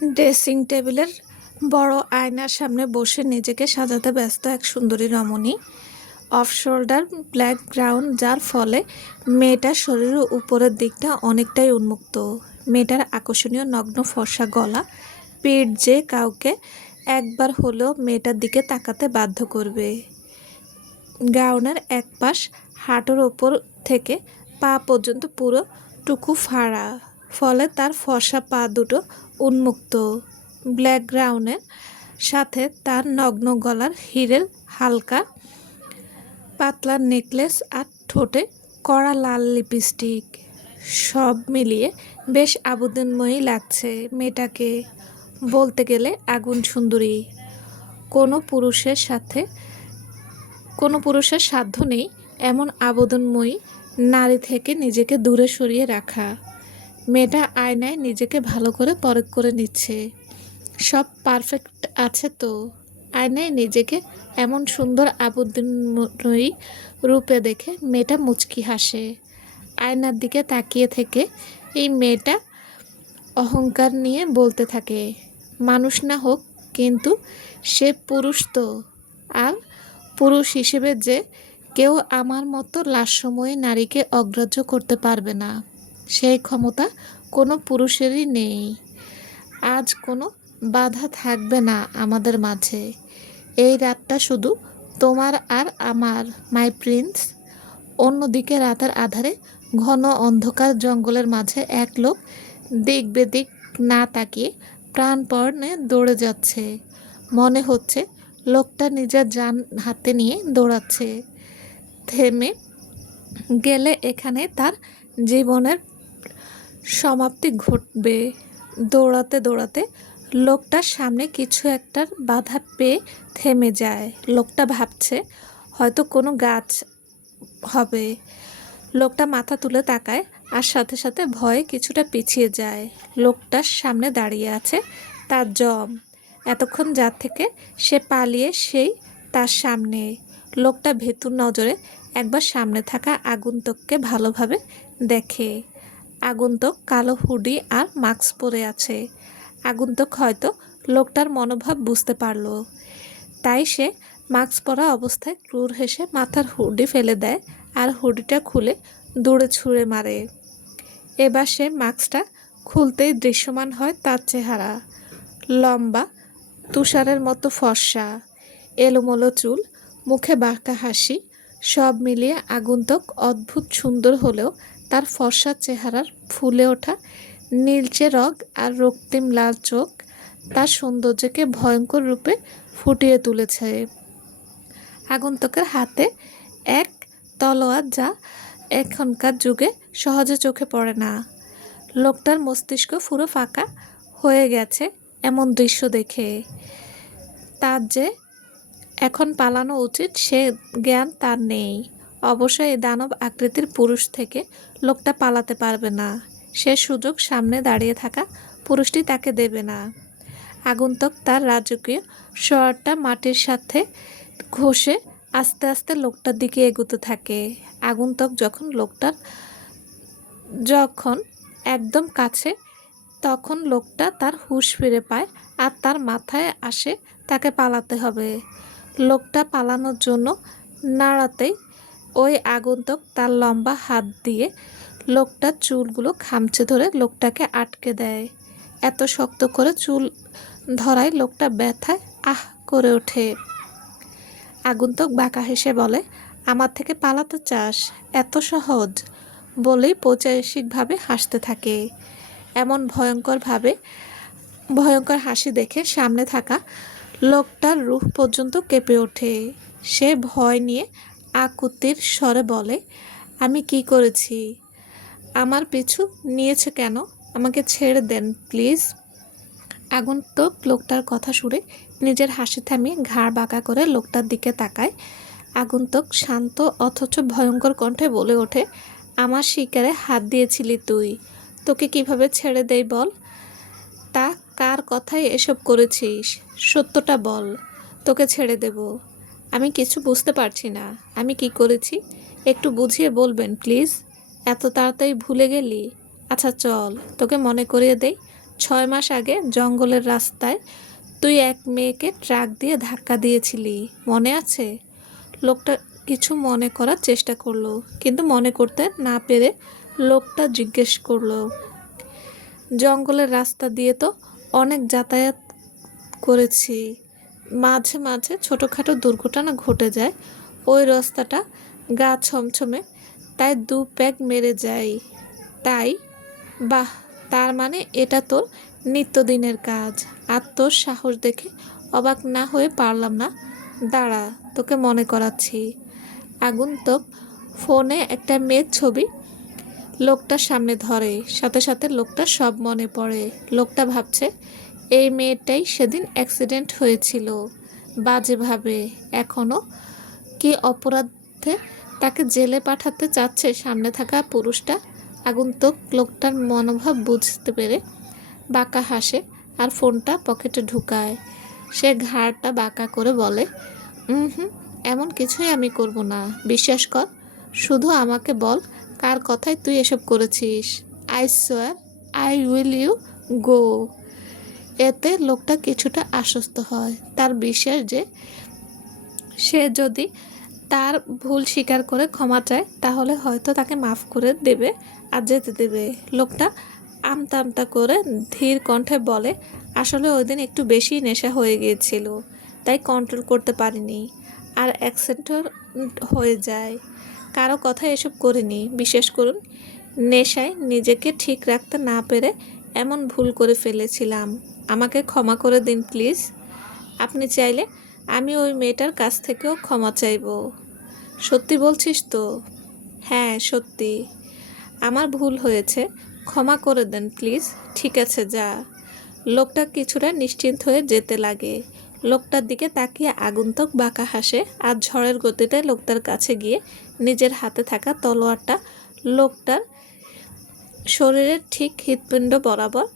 Dressing টেবিলের বড় আয়নার সামনে বসে নিজেকে সাজাতে ব্যস্ত এক সুন্দরী রমণী। অফ শোল্ডার ব্ল্যাক গ্রাউন্ড, যার ফলে মেয়েটার শরীরের উপরের দিকটা অনেকটাই উন্মুক্ত। মেয়েটার আকর্ষণীয় নগ্ন ফর্সা গলা, পিঠ যে কাউকে একবার হলেও মেয়েটার দিকে তাকাতে বাধ্য করবে। গাউনের এক পাশ হাঁটুর ওপর থেকে পা পর্যন্ত পুরো টুকু ফাড়া, ফলে তার ফর্সা পা দুটো উন্মুক্ত। ব্ল্যাক গ্রাউনের সাথে তার নগ্ন গলার হিরের হালকা পাতলা নেকলেস আর ঠোঁটে কড়া লাল লিপস্টিক, সব মিলিয়ে বেশ আবেদনময়ী লাগছে মেয়েটাকে। বলতে গেলে আগুন সুন্দরী। কোনো পুরুষের সাধ্য নেই এমন আবেদনময়ী নারী থেকে নিজেকে দূরে সরিয়ে রাখা। মেয়েটা আয়নায় নিজেকে ভালো করে পরখ করে নিচ্ছে, সব পারফেক্ট আছে তো। আয়নায় নিজেকে এমন সুন্দর আবেদনময়ী রূপে দেখে মেয়েটা মুচকি হাসে। আয়নার দিকে তাকিয়ে থেকে এই মেয়েটা অহংকার নিয়ে বলতে থাকে, মানুষ না হোক কিন্তু সে পুরুষ তো। আর পুরুষ হিসেবে যে কেউ আমার মতো লাস্যময়ী নারীকে অগ্রাহ্য করতে পারবে না, সেই ক্ষমতা কোনো পুরুষেরই নেই। আজ কোনো বাধা থাকবে না আমাদের মাঝে। এই রাতটা শুধু তোমার আর আমার, মাই প্রিন্স। অন্যদিকে রাতের আধারে ঘন অন্ধকার জঙ্গলের মাঝে এক লোক দিক বেদিক না তাকিয়ে প্রাণপণে দৌড়ে যাচ্ছে। মনে হচ্ছে লোকটা নিজের জান হাতে নিয়ে দৌড়াচ্ছে। থেমে গেলে এখানে তার জীবনের সমাপ্তি ঘটবে। দৌড়াতে দৌড়াতে লোকটার সামনে কিছু একটার বাধা পেয়ে থেমে যায়। লোকটা ভাবছে হয়তো কোনো গাছ হবে। লোকটা মাথা তুলে তাকায় আর সাথে সাথে ভয়ে কিছুটা পিছিয়ে যায়। লোকটার সামনে দাঁড়িয়ে আছে তার জম। এতক্ষণ যার থেকে সে পালিয়ে সেই তার সামনে। লোকটা ভেতুর নজরে একবার সামনে থাকা আগন্তুককে ভালোভাবে দেখে। আগন্তুক কালো হুডি আর মাস্ক পরে আছে। আগন্তুক হয়তো লোকটার মনোভাব বুঝতে পারল, তাই সে মাস্ক পরা অবস্থায় ক্রূর হেসে মাথার হুডি ফেলে দেয় আর হুডিটা খুলে দূরে ছুঁড়ে মারে। এবার সে মাস্কটা খুলতেই দৃশ্যমান হয় তার চেহারা। লম্বা, তুষারের মতো ফর্সা, এলোমেলো চুল, মুখে বাঁকা হাসি, সব মিলিয়ে আগন্তুক অদ্ভুত সুন্দর হলেও তার ফর্সা চেহারার ফুলে ওঠা নীলচে রগ আর রক্তিম লাল চোখ তার সৌন্দর্যকে ভয়ঙ্কর রূপে ফুটিয়ে তুলেছে। আগন্তুকের হাতে এক তলোয়ার, যা এখনকার যুগে সহজে চোখে পড়ে না। লোকটার মস্তিষ্ক পুরো ফাঁকা হয়ে গেছে এমন দৃশ্য দেখে। তার যে এখন পালানো উচিত সে জ্ঞান তার নেই। অবশ্য এই দানব আকৃতির পুরুষ থেকে লোকটা পালাতে পারবে না। সে সুযোগ সামনে দাঁড়িয়ে থাকা পুরুষটি তাকে দেবে না। আগন্তুক তার রাজকীয় শরীরটা মাটির সাথে ঘষে আস্তে আস্তে লোকটার দিকে এগোতে থাকে। আগন্তুক যখন একদম কাছে, তখন লোকটা তার হুঁশ ফিরে পায় আর তার মাথায় আসে তাকে পালাতে হবে। লোকটা পালানোর জন্য নাড়াতেই ওই আগন্তুক তার লম্বা হাত দিয়ে লোকটার চুলগুলো খামচে ধরে লোকটাকে আটকে দেয়। এত শক্ত করে চুল ধরায় লোকটা ব্যথায় আহ করে ওঠে। আগন্তুক বাঁকা হেসে বলে, আমার থেকে পালাতে চাস? এত সহজ? বলেই পৈশাচিকভাবে হাসতে থাকে। এমন ভয়ঙ্কর হাসি দেখে সামনে থাকা লোকটার রূহ পর্যন্ত কেঁপে ওঠে। সে ভয় নিয়ে আকুতির স্বরে বলে, আমি কি করেছি? আমার পিছু নিয়েছে কেন? আমাকে ছেড়ে দেন প্লিজ। আগন্তুক লোকটার কথা শুনে নিজের হাসি থামিয়ে ঘাড় বাঁকা করে লোকটার দিকে তাকায়। আগন্তুক শান্ত অথচ ভয়ঙ্কর কণ্ঠে বলে ওঠে, আমার শিকারে হাত দিয়েছিলি তুই, তোকে কিভাবে ছেড়ে দেই বল? তা কার কথায় এসব করেছিস? সত্যটা বল, তোকে ছেড়ে দেব। আমি কিছু বুঝতে পারছি না, আমি কি করেছি একটু বুঝিয়ে বলবেন প্লিজ? এত তাড়াতাড়ি ভুলে গেলি? আচ্ছা চল তোকে মনে করিয়ে দেই, 6 মাস আগে জঙ্গলের রাস্তায় তুই এক মেয়েকে ট্রাক দিয়ে ধাক্কা দিয়েছিলি, মনে আছে? লোকটা কিছু মনে করার চেষ্টা করলো, কিন্তু মনে করতে না পেরে লোকটা জিজ্ঞেস করলো, জঙ্গলের রাস্তা দিয়ে তো অনেক যাতায়াত করেছি, মাঝে মাঝে ছোটোখাটো দুর্ঘটনা ঘটে যায়, ওই রাস্তাটা গা ছমছমে, তাই 2 প্যাক মেরে যাই। তাই? বাহ, তার মানে এটা তোর নিত্যদিনের কাজ। আর তোর সাহস দেখে অবাক না হয়ে পারলাম না। দাঁড়া, তোকে মনে করাচ্ছি। আগন্তুক ফোনে একটা মেয়ের ছবি লোকটার সামনে ধরে, সাথে সাথে লোকটা সব মনে পড়ে। লোকটা ভাবছে এই মেয়েটাই সেদিন অ্যাক্সিডেন্ট হয়েছিল বাজেভাবে। এখনও কি অপরাধে তাকে জেলে পাঠাতে চাচ্ছে সামনে থাকা পুরুষটা? আগন্তুক লোকটার মনোভাব বুঝতে পেরে বাঁকা হাসে আর ফোনটা পকেটে ঢুকায়। সে ঘাড়টা বাঁকা করে বলে, হুম, এমন কিছুই আমি করব না, বিশ্বাস কর। শুধু আমাকে বল, কার কথায় তুই এসব করেছিস? I swear I will you go. এতে লোকটা কিছুটা আশ্বস্ত হয়। তার বিশ্বাস যে সে যদি তার ভুল স্বীকার করে ক্ষমা চায় তাহলে হয়তো তাকে মাফ করে দেবে আর যেতে দেবে। লোকটা আমতা আমতা করে ধীর কণ্ঠে বলে, আসলে ওই দিন একটু বেশি নেশা হয়ে গিয়েছিল, তাই কন্ট্রোল করতে পারিনি আর অ্যাক্সিডেন্ট হয়ে যায়। কারো কথা এসব করিনি, বিশ্বাস করুন। নেশায় নিজেকে ঠিক রাখতে না পেরে এমন ভুল করে ফেলেছিলাম। আমাকে ক্ষমা করে দিন প্লিজ। আপনি চাইলে আমি ওই মেয়েটার কাছ থেকেও ক্ষমা চাইব। সত্যি বলছিস তো? হ্যাঁ, সত্যি। আমার ভুল হয়েছে, ক্ষমা করে দেন প্লিজ। ঠিক আছে, যা। লোকটা কিছুটা নিশ্চিন্ত হয়ে যেতে লাগে। লোকটার দিকে তাকিয়ে আগন্তুক বাঁকা হাসে আর ঝড়ের গতিতে লোকটার কাছে গিয়ে নিজের হাতে থাকা তলোয়ারটা লোকটার শরীরের ঠিক হৃৎপিণ্ড বরাবর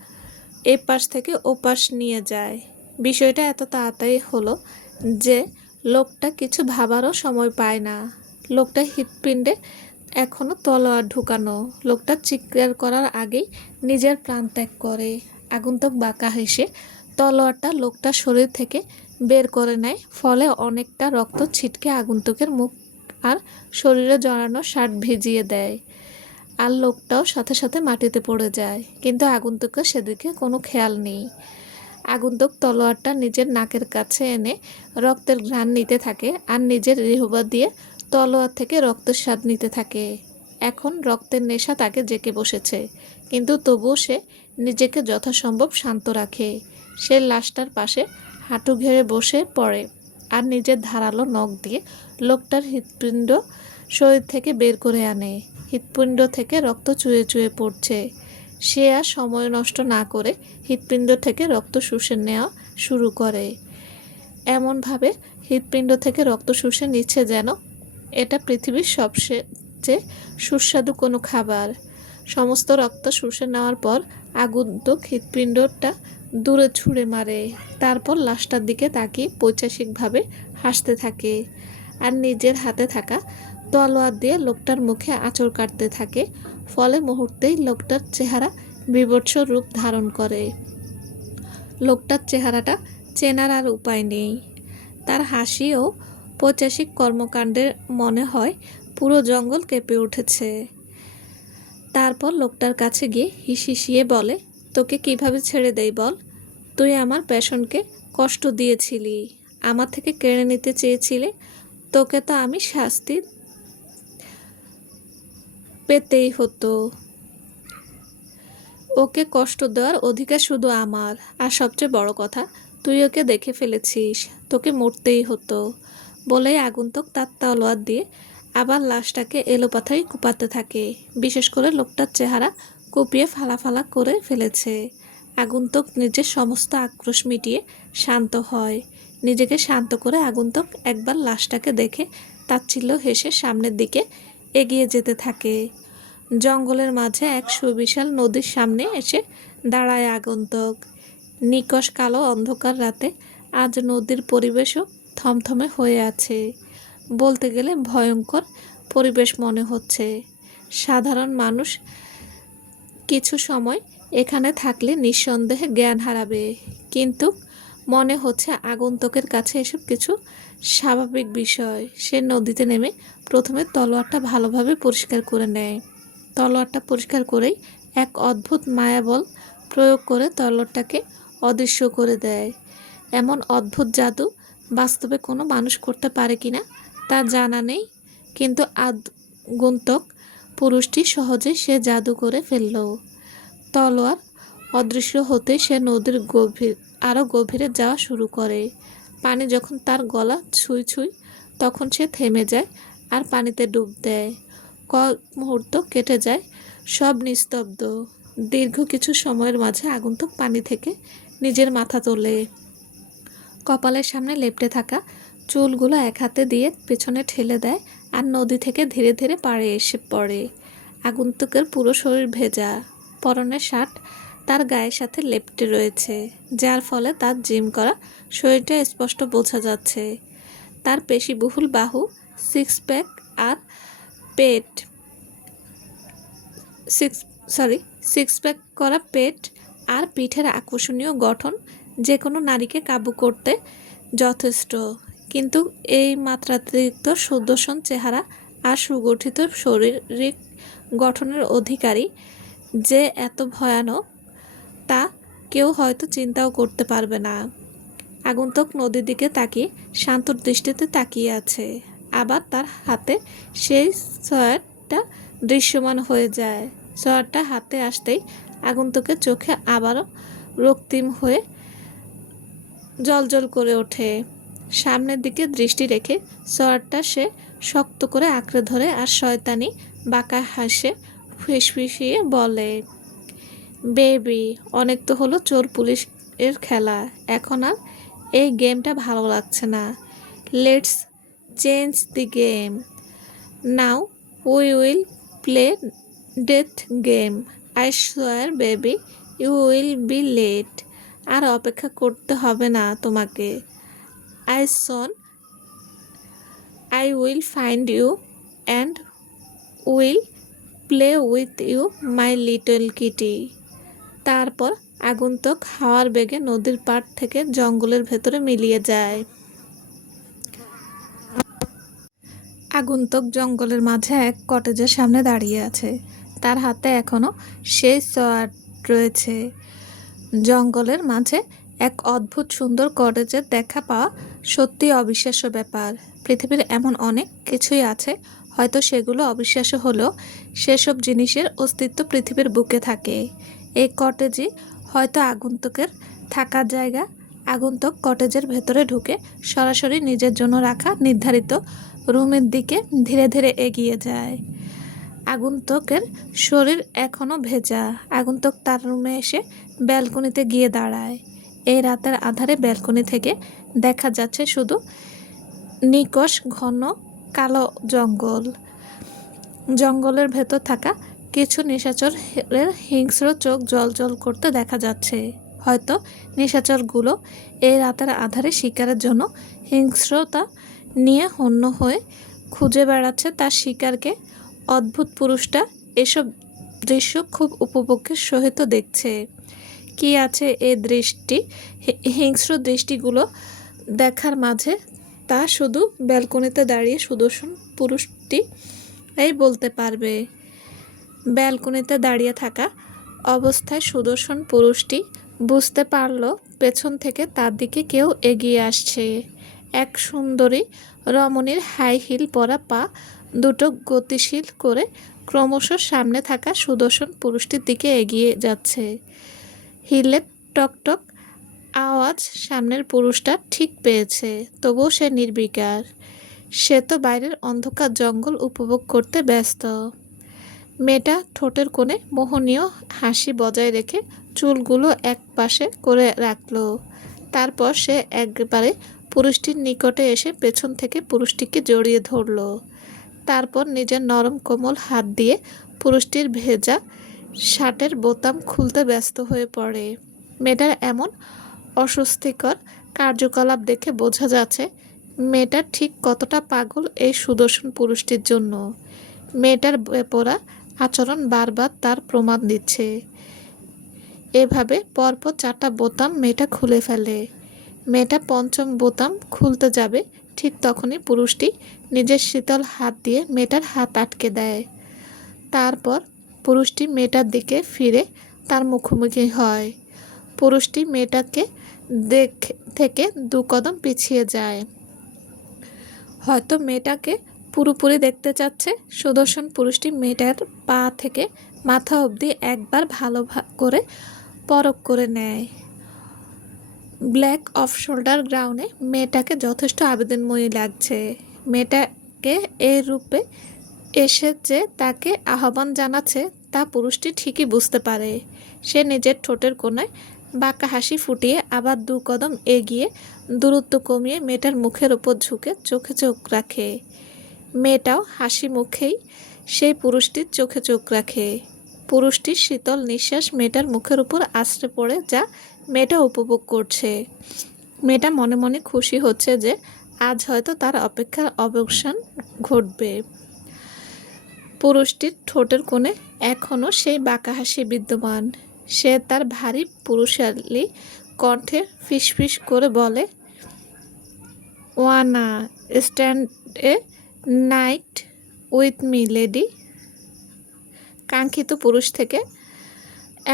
এপাশ থেকে ওপাশ নিয়ে যায়। বিষয়টা এত তাড়াতাড়ি হলো যে লোকটা কিছু ভাবারও সময় পায় না। লোকটা হৃৎপিণ্ডে এখনও তলোয়ার ঢুকানো। লোকটা চিৎকার করার আগেই নিজের প্রাণ ত্যাগ করে। আগন্তুক বাঁকা হেসে তলোয়ারটা লোকটার শরীর থেকে বের করে নেয়, ফলে অনেকটা রক্ত ছিটকে আগন্তুকের মুখ আর শরীরে জড়ানো শার্ট ভিজিয়ে দেয়। আর লোকটাও সাথে সাথে মাটিতে পড়ে যায়, কিন্তু আগন্তুকের সেদিকে কোনো খেয়াল নেই। আগন্তুক তলোয়ারটা নিজের নাকের কাছে এনে রক্তের ঘ্রাণ নিতে থাকে আর নিজের জিহ্বা দিয়ে তলোয়ার থেকে রক্তের স্বাদ নিতে থাকে। এখন রক্তের নেশা তাকে জেঁকে বসেছে, কিন্তু তবুও সে নিজেকে যথাসম্ভব শান্ত রাখে। সে লাশটার পাশে হাঁটু ঘেড়ে বসে পড়ে আর নিজের ধারালো নখ দিয়ে লোকটার হৃৎপিণ্ড শরীর থেকে বের করে আনে। হৃৎপিণ্ড থেকে রক্ত চুয়ে চুয়ে পড়ছে। সে আর সময় নষ্ট না করে হৃৎপিণ্ড থেকে রক্ত শুষে নেওয়া শুরু করে, এমনভাবে হৃৎপিণ্ড থেকে রক্ত শুষে নিচ্ছে যেন এটা পৃথিবীর সবচেয়ে সুস্বাদু কোনো খাবার। সমস্ত রক্ত শুষে নেওয়ার পর আগন্তুক হৃৎপিণ্ডটা দূরে ছুঁড়ে মারে, তারপর লাশটার দিকে তাকিয়ে পৈশাসিকভাবে হাসতে থাকে আর নিজের হাতে থাকা তলোয়ার দিয়ে লোকটার মুখে আঁচড় কাটতে থাকে। ফলে মুহূর্তেই লোকটার চেহারা বীভৎস রূপ ধারণ করে। লোকটার চেহারাটা চেনার আর উপায় নেই। তার হাসি ও পৈশাসিক কর্মকাণ্ডের মনে হয় পুরো জঙ্গল কেঁপে উঠেছে। তারপর লোকটার কাছে গিয়ে হিসিয়ে বলে, তোকে কিভাবে ছেড়ে দেই বল? তুই আমার প্যাশনকে কষ্ট দিয়েছিলি, আমার থেকে কেড়ে নিতে চেয়েছিলে, তোকে তো আমি শাস্তি পেতেই হতো। ওকে কষ্ট দেওয়ার অধিকার শুধু আমার, আর সবচেয়ে বড় কথা, তুই ওকে দেখে ফেলেছিস, তোকে মরতেই হতো। বলেই আগন্তুক তার তলোয়ার দিয়ে আবার লাশটাকে এলোপাথারি কুপাতে থাকে। বিশেষ করে লোকটার চেহারা কুপিয়ে ফালা ফালা করে ফেলেছে। আগন্তুক নিজের সমস্ত আক্রোশ মিটিয়ে শান্ত হয়। নিজেকে শান্ত করে আগন্তুক একবার লাশটাকে দেখে তাচ্ছিল্য হেসে সামনের দিকে এগিয়ে যেতে থাকে। জঙ্গলের মাঝে এক সুবিশাল নদীর সামনে এসে দাঁড়ায় আগন্তুক। নিকষ কালো অন্ধকার রাতে আজ নদীর পরিবেশও থমথমে হয়ে আছে। বলতে গেলে ভয়ঙ্কর পরিবেশ মনে হচ্ছে। সাধারণ মানুষ কিছু সময় এখানে থাকলে নিঃসন্দেহে জ্ঞান হারাবে, কিন্তু মনে হচ্ছে আগন্তুকের কাছে এসব কিছু স্বাভাবিক বিষয়। সে নদীতে নেমে প্রথমে তলোয়ারটা ভালোভাবে পরিষ্কার করে নেয়। তলোয়ারটা পরিষ্কার করেই এক অদ্ভুত মায়াবল প্রয়োগ করে তলোয়ারটাকে অদৃশ্য করে দেয়। এমন অদ্ভুত জাদু বাস্তবে কোনো মানুষ করতে পারে কিনা তা জানা নেই, কিন্তু আগন্তুক পুরুষটি সহজে সে জাদু করে ফেলল। তলোয়ার অদৃশ্য হতে সে নদীর আরও গভীরে যাওয়া শুরু করে। পানি যখন তার গলা ছুঁই ছুঁই তখন সে থেমে যায় আর পানিতে ডুব দেয়। কয়েক মুহূর্ত কেটে যায়, সব নিস্তব্ধ। দীর্ঘ কিছু সময়ের মাঝে আগন্তুক পানি থেকে নিজের মাথা তোলে। কপালের সামনে লেপ্টে থাকা চুলগুলো এক হাতে দিয়ে পেছনে ঠেলে দেয় আর নদী থেকে ধীরে ধীরে পাড়ে এসে পড়ে। আগন্তুকের পুরো শরীর ভেজা, পরনের শার্ট তার গায়ের সাথে লেপ্টে রয়েছে, যার ফলে তার জিম করা শরীরটা স্পষ্ট বোঝা যাচ্ছে। তার পেশিবহুল বাহু, সিক্স প্যাক আর পেট সিক্স প্যাক করা পেট আর পিঠের আকর্ষণীয় গঠন যে কোনো নারীকে কাবু করতে যথেষ্ট। কিন্তু এই মাত্রাতিরিক্ত সুদর্শন চেহারা আর সুগঠিত শারীরিক গঠনের অধিকারী যে এত ভয়ানক তা কেউ হয়তো চিন্তাও করতে পারবে না। আগন্তুক নদীর দিকে তাকিয়ে শান্ত দৃষ্টিতে তাকিয়ে আছে, আবার তার হাতে সেই সয়ারটা দৃশ্যমান হয়ে যায়। সয়ারটা হাতে আসতেই আগন্তুকের চোখে আবারও রক্তিম হয়ে জ্বলজ্বল করে ওঠে। সামনের দিকে দৃষ্টি রেখে সয়ারটা সে শক্ত করে আঁকড়ে ধরে আর শয়তানি বাঁকা হাসে ফিসফিসিয়ে বলে, বেবি, অনেক তো হলো চোর পুলিশ এর খেলা, এখন আর এই গেমটা ভালো লাগছে না। Let's change the game now, we will play death game. I swear baby, you will be late. আর অপেক্ষা করতে হবে না তোমাকে। I soon I will find you and will play with you my little kitty. তারপর আগন্তুক হাওয়ার বেগে নদীর পাড় থেকে জঙ্গলের ভেতরে মিলিয়ে যায়। আগন্তুক জঙ্গলের মাঝে এক কটেজের সামনে দাঁড়িয়ে আছে। তার হাতে এখনো সেই সোয়ার্ড রয়েছে। জঙ্গলের মাঝে এক অদ্ভুত সুন্দর কটেজের দেখা পাওয়া সত্যি অবিশ্বাস্য ব্যাপার। পৃথিবীর এমন অনেক কিছুই আছে, হয়তো সেগুলো অবিশ্বাস্য হলেও সেসব জিনিসের অস্তিত্ব পৃথিবীর বুকে থাকে। এই কটেজই হয়তো আগন্তুকের থাকার জায়গা। আগন্তুক কটেজের ভেতরে ঢুকে সরাসরি নিজের জন্য রাখা নির্ধারিত রুমের দিকে ধীরে ধীরে এগিয়ে যায়। আগন্তুকের শরীর এখনও ভেজা। আগন্তুক তার রুমে এসে ব্যালকনিতে গিয়ে দাঁড়ায়। এই রাতের আধারে ব্যালকনি থেকে দেখা যাচ্ছে শুধু নিকষ ঘন কালো জঙ্গল। জঙ্গলের ভেতর থাকা কিছু নিশাচরের হিংস্র চোখ জ্বলজ্বল করতে দেখা যাচ্ছে। হয়তো নিশাচরগুলো এই রাতের আধারে শিকারের জন্য হিংস্রতা নিয়ে হন্য হয়ে খুঁজে বেড়াচ্ছে তার শিকারকে। অদ্ভুত পুরুষটা এসব দৃশ্য খুব উপভোগের সহিত দেখছে। কি আছে এই হিংস্র দৃষ্টিগুলো দেখার মাঝে তা শুধু ব্যালকনিতে দাঁড়িয়ে সুদর্শন পুরুষটি এই বলতে পারবে। ব্যালকনিতে দাঁড়িয়ে থাকা অবস্থায় সুদর্শন পুরুষটি বুঝতে পারল পেছন থেকে তার দিকে কেউ এগিয়ে আসছে। এক সুন্দরী রমণীর হাই হিল পরা পা দুটো গতিশীল করে ক্রমশ সামনে থাকা সুদর্শন পুরুষটির দিকে এগিয়ে যাচ্ছে। হিলের টকটক আওয়াজ সামনের পুরুষটা ঠিক পেয়েছে, তবুও সে নির্বিকার। সে তো বাইরের অন্ধকার জঙ্গল উপভোগ করতে ব্যস্ত। মেয়েটা ঠোঁটের কোণে মোহনীয় হাসি বজায় রেখে চুলগুলো এক পাশে করে রাখল। তারপর সে একবারে পুরুষটির নিকটে এসে পেছন থেকে পুরুষটিকে জড়িয়ে ধরল। তারপর নিজের নরম কোমল হাত দিয়ে পুরুষটির ভেজা শার্টের বোতাম খুলতে ব্যস্ত হয়ে পড়ে। মেয়েটার এমন অস্বস্তিকর কার্যকলাপ দেখে বোঝা যাচ্ছে মেয়েটা ঠিক কতটা পাগল এই সুদর্শন পুরুষটির জন্য। মেয়েটার বেপরা আচরণ বারবার তার প্রমাণ দিচ্ছে এভাবে পরপর 4টা বোতাম মেয়েটা খুলে ফেলে। মেয়েটা 5ম বোতাম খুলতে যাবে, ঠিক তখনই পুরুষটি নিজের শীতল হাত দিয়ে মেয়েটার হাত আটকে দেয়। তারপর পুরুষটি মেয়েটার দিকে ফিরে তার মুখোমুখি হয়। পুরুষটি মেয়েটাকে থেকে 2 কদম পিছিয়ে যায়। হয়তো মেয়েটাকে পুরোপুরি দেখতে চাচ্ছে। সুদর্শন পুরুষটি মেয়েটার পা থেকে মাথা অবধি একবার ভালো করে পরখ করে নেয়। ব্ল্যাক অফ শোল্ডার গ্রাউন্ডে মেয়েটাকে যথেষ্ট আবেদনময়ী লাগছে। মেয়েটাকে এই রূপে এসে যে তাকে আহ্বান জানাচ্ছে তা পুরুষটি ঠিকই বুঝতে পারে। সে নিজের ঠোঁটের কোণায় বাঁকা হাসি ফুটিয়ে আবার 2 কদম এগিয়ে দূরত্ব কমিয়ে মেয়েটার মুখের ওপর ঝুঁকে চোখে চোখ রাখে। মেয়েটাও হাসি মুখেই সেই পুরুষটির চোখে চোখ রাখে। পুরুষটির শীতল নিঃশ্বাস মেয়েটার মুখের উপর আছড়ে পড়ে, যা মেয়েটা উপভোগ করছে। মেয়েটা মনে মনে খুশি হচ্ছে যে আজ হয়তো তার অপেক্ষার অবসান ঘটবে। পুরুষটির ঠোঁটের কোণে এখনও সেই বাঁকা হাসি বিদ্যমান। সে তার ভারী পুরুষালী কণ্ঠে ফিসফিস করে বলে, wanna stand a night with me lady. কাঙ্ক্ষিত পুরুষ থেকে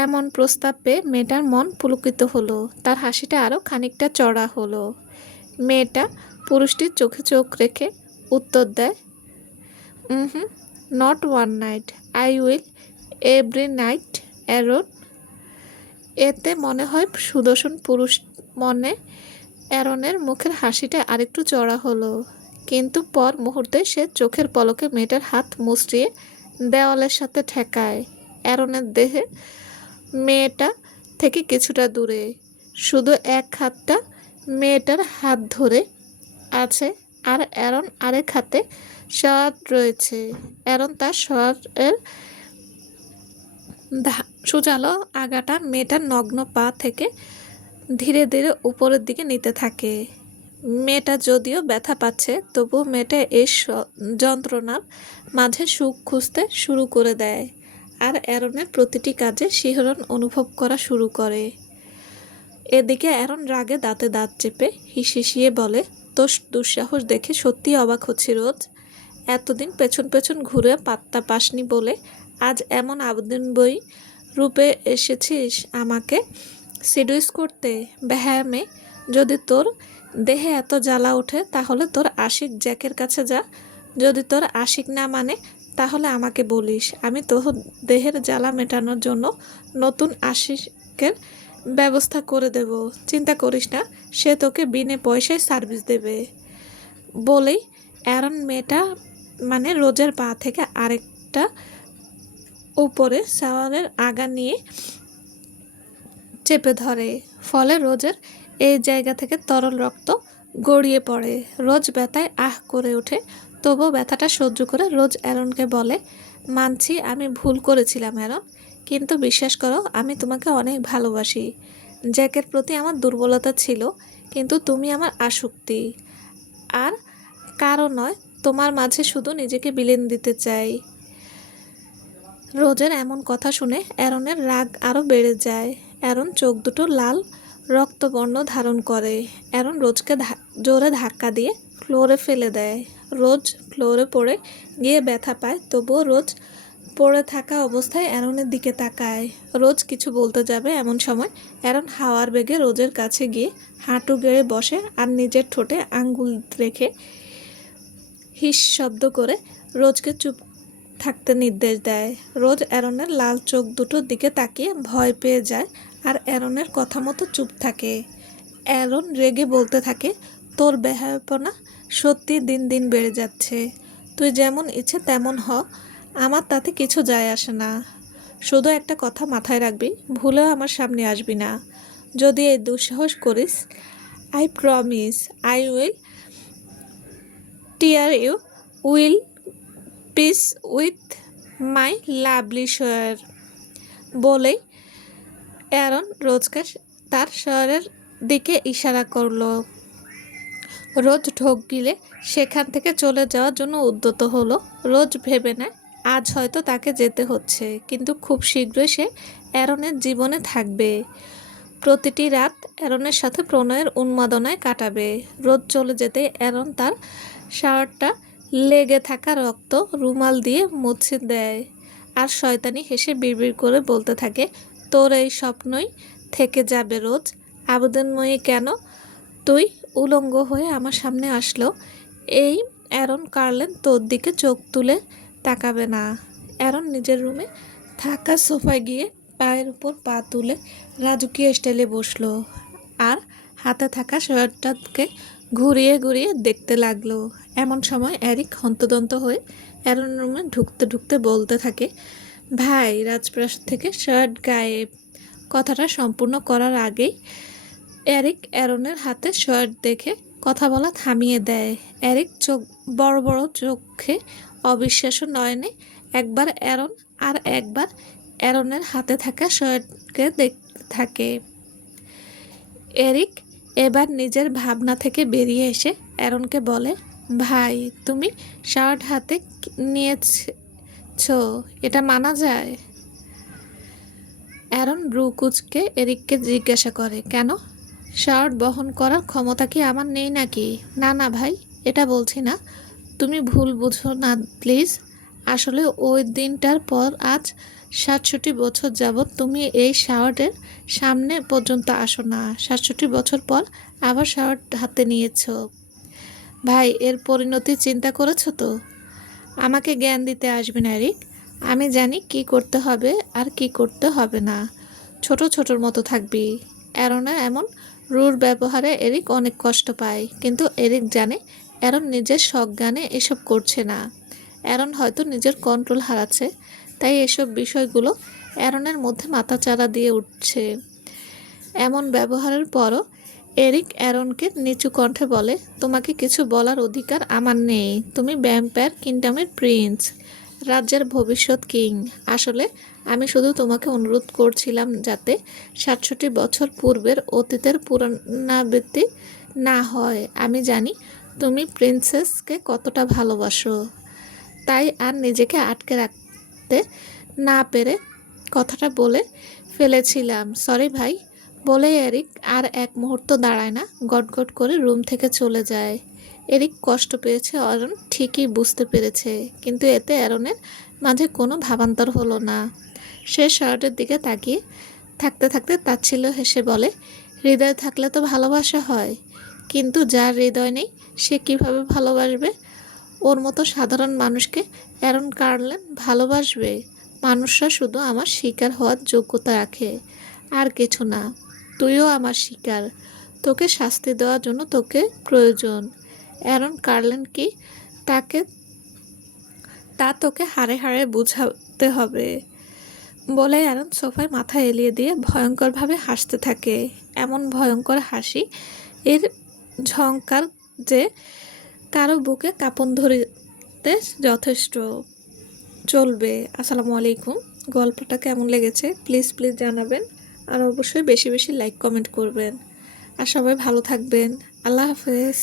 এমন প্রস্তাব পেয়ে মেয়েটার মন পুলকিত হলো। তার হাসিটা আরও খানিকটা চড়া হলো। মেয়েটা পুরুষটির চোখে চোখ রেখে উত্তর দেয়, not one night, I will every night Aaron. এতে মনে হয় সুদর্শন পুরুষ মনে অ্যারনের মুখের হাসিটা আরেকটু চড়া হলো। কিন্তু পর মুহূর্তে সে চোখের পলকে মেয়েটার হাত মুচড়িয়ে দেওয়ালের সাথে ঠেকায়। অ্যারনের দেহে মেয়েটা থেকে কিছুটা দূরে, শুধু এক হাতটা মেয়েটার হাত ধরে আছে আর অ্যারন আরেক হাতে সওয়ার রয়েছে। অ্যারন তার সওয়ারের সুচালো আগাটা মেয়েটার নগ্ন পা থেকে ধীরে ধীরে উপরের দিকে নিতে থাকে। মেয়েটা যদিও ব্যথা পাচ্ছে, তবুও মেয়েটা এই যন্ত্রণার মাঝে সুখ খুঁজতে শুরু করে দেয় আর অ্যারনের প্রতিটি কাজে শিহরণ অনুভব করা শুরু করে। এদিকে অ্যারন রাগে দাঁতে দাঁত চেপে হিসিয়ে বলে, তোর দুঃসাহস দেখে সত্যি অবাক হচ্ছি রোজ। এতদিন পেছন পেছন ঘুরে পাত্তা পাসনি বলে আজ এমন আবেদনময়ী রূপে এসেছিস আমাকে সিডুইস করতে। ব্যায়ামে যদি তোর দেহে এত জ্বালা ওঠে তাহলে তোর আশিক জ্যাকের কাছে যা। যদি তোর আশিক না মানে তাহলে আমাকে বলিস, আমি তোর দেহের জ্বালা মেটানোর জন্য নতুন আশিকের ব্যবস্থা করে দেব। চিন্তা করিস না, সে তোকে বিনে পয়সায় সার্ভিস দেবে। বলেই অ্যারন মেয়েটা মানে রোজের পা থেকে আরেকটা উপরে শাওয়ারের আগা নিয়ে চেপে ধরে। ফলে রোজের এই জায়গা থেকে তরল রক্ত গড়িয়ে পড়ে। রোজ ব্যথায় আহ করে ওঠে, তবুও ব্যথাটা সহ্য করে রোজ অ্যারনকে বলে, মানছি আমি ভুল করেছিলাম অ্যারন, কিন্তু বিশ্বাস করো আমি তোমাকে অনেক ভালোবাসি। জ্যাকের প্রতি আমার দুর্বলতা ছিল, কিন্তু তুমি আমার আসক্তি। আর কারো নয়, তোমার মাঝে শুধু নিজেকে বিলীন দিতে চাই। রোজের এমন কথা শুনে অ্যারনের রাগ আরও বেড়ে যায়। অ্যারন চোখ দুটো লাল রক্তবর্ণ ধারণ করে। অ্যারন রোজকে জোরে ধাক্কা দিয়ে ফ্লোরে ফেলে দেয়। রোজ ফ্লোরে পড়ে গিয়ে ব্যথা পায়, তবুও রোজ পড়ে থাকা অবস্থায় অ্যারনের দিকে তাকায়। রোজ কিছু বলতে যাবে, এমন সময় অ্যারন হাওয়ার বেগে রোজের কাছে গিয়ে হাঁটু গেড়ে বসে আর নিজের ঠোঁটে আঙ্গুল রেখে হিস শব্দ করে রোজকে চুপ থাকতে নির্দেশ দেয়। রোজ অ্যারনের লাল চোখ দুটোর দিকে তাকিয়ে ভয় পেয়ে যায় আর অ্যারনের কথা মতো চুপ থাকে। অ্যারন রেগে বলতে থাকে, তোর বেহায়াপনা সত্যি দিন দিন বেড়ে যাচ্ছে। তুই যেমন ইচ্ছে তেমন হ, আমার তাতে কিছু যায় আসে না। শুধু একটা কথা মাথায় রাখবি, ভুলেও আমার সামনে আসবি না। যদি এই দুঃসাহস করিস, I promise I will tear you will piece with my lovely sword. বলেই অ্যারন রোজকে তার শহরের দিকে ইশারা করলো। রোজ ঢোক গিলে সেখান থেকে চলে যাওয়ার জন্য উদ্যত হলো। রোজ ভেবে নেয় আজ হয়তো তাকে যেতে হচ্ছে, কিন্তু খুব শীঘ্রই সে অ্যারনের জীবনে থাকবে। প্রতিটি রাত অ্যারনের সাথে প্রণয়ের উন্মাদনায় কাটাবে। রোদ চলে যেতে অ্যারন তার শার্টটা লেগে থাকা রক্ত রুমাল দিয়ে মুছে দেয় আর শয়তানি হেসে বিড়বিড় করে বলতে থাকে, তোর এই স্বপ্নই থেকে যাবে রোজ। আবেদনময়ী কেন তুই উলঙ্গ হয়ে আমার সামনে আসলো? এই অ্যারন কার্লেন তোর দিকে চোখ তুলে তাকাবে না। অ্যারন নিজের রুমে থাকা সোফায় গিয়ে পায়ের উপর পা তুলে রাজকীয় স্টাইলে বসলো আর হাতে থাকা শার্টটাকে ঘুরিয়ে ঘুরিয়ে দেখতে লাগলো। এমন সময় এরিক হন্তদন্ত হয়ে অ্যারন রুমে ঢুকতে ঢুকতে বলতে থাকে, ভাই রাজপ্রাসাদ থেকে শার্ট গায়েব। কথাটা সম্পূর্ণ করার আগেই এরিক অ্যারনের হাতে শার্ট দেখে কথা বলা থামিয়ে দেয়। এরিক চোখ বড় বড় চোখে অবিশ্বাস্য নয়নে একবার অ্যারন আর একবার অ্যারনের হাতে থাকা শার্টকে দেখতে থাকে। এরিক এবার নিজের ভাবনা থেকে বেরিয়ে এসে অ্যারনকে বলে, ভাই তুমি শার্ট হাতে নিয়েছ, এটা মানা যায়? অ্যারন ব্রুকুচকে এরিককে জিজ্ঞাসা করে, কেন? শার্ট বহন করার ক্ষমতা কি আমার নেই নাকি? না না ভাই, এটা বলছি না, তুমি ভুল বুঝো না প্লিজ। আসলে ওই দিনটার পর আজ ৬৭ বছর যাবৎ তুমি এই শাওয়ারের সামনে পর্যন্ত আসো না। ৬৭ বছর পর আবার শাওয়ার হাতে নিয়েছো। ভাই এর পরিণতি চিন্তা করেছো তো? আমাকে জ্ঞান দিতে আসবে না এরিক। আমি জানি কি করতে হবে আর কি করতে হবে না। ছোট ছোটর মতো থাকবি। অ্যারনের এমন রূঢ় ব্যবহারে এরিক অনেক কষ্ট পায়, কিন্তু এরিক জানে অ্যারন নিজের সজ্ঞানে এসব করছে না। অ্যারন হয়তো নিজের কন্ট্রোল হারাচ্ছে, তাই এসব বিষয়গুলো অ্যারনের মধ্যে মাথাচাড়া দিয়ে উঠছে। এমন ব্যবহারের পরও এরিক অ্যারনকে নিচু কণ্ঠে বলে, তোমাকে কিছু বলার অধিকার আমার নেই। তুমি ভ্যাম্পায়ার কিংডমের প্রিন্স, রাজ্যের ভবিষ্যৎ কিং। আসলে আমি শুধু তোমাকে অনুরোধ করছিলাম যাতে ৬৭ বছর পূর্বের অতীতের পুনরাবৃত্তি না হয়। আমি জানি তুমি প্রিন্সেসকে কতটা ভালোবাসো, তাই আর নিজেকে আটকে রাখতে না পেরে কথাটা বলে ফেলেছিলাম। সরি ভাই। বলে এরিক আর এক মুহূর্ত দাঁড়ায় না, গটগট করে রুম থেকে চলে যায়। এরিক কষ্ট পেয়েছে, অ্যারন ঠিকই বুঝতে পেরেছে, কিন্তু এতে অ্যারনের মাঝে কোনো ভাবান্তর হলো না। সে শার্টের দিকে তাকিয়ে থাকতে থাকতে তাচ্ছিল্য হেসে বলে, হৃদয় থাকলে তো ভালোবাসা হয়, কিন্তু যার হৃদয় নেই সে কিভাবে ভালোবাসবে? ওর মতো সাধারণ মানুষকে অ্যারন কার্লেন ভালোবাসবে? মানুষরা শুধু আমার শিকার হওয়ার যোগ্যতা রাখে, আর কিছু না। তুইও আমার শিকার, তোকে শাস্তি দেওয়ার জন্য তোকে প্রয়োজন। অ্যারন কার্লেন কি তা তোকে হাড়ে হাড়ে বুঝাতে হবে। বলে অ্যারন সোফায় মাথা এলিয়ে দিয়ে ভয়ঙ্করভাবে হাসতে থাকে। এমন ভয়ঙ্কর হাসি এর ঝংকার যে কারো বুকে কাঁপন ধরতে যথেষ্ট। চলবে। আসসালামু আলাইকুম। গল্পটা কেমন লেগেছে প্লিজ প্লিজ জানাবেন, আর অবশ্যই বেশি বেশি লাইক কমেন্ট করবেন, আর সবাই ভালো থাকবেন। আল্লাহ হাফেজ।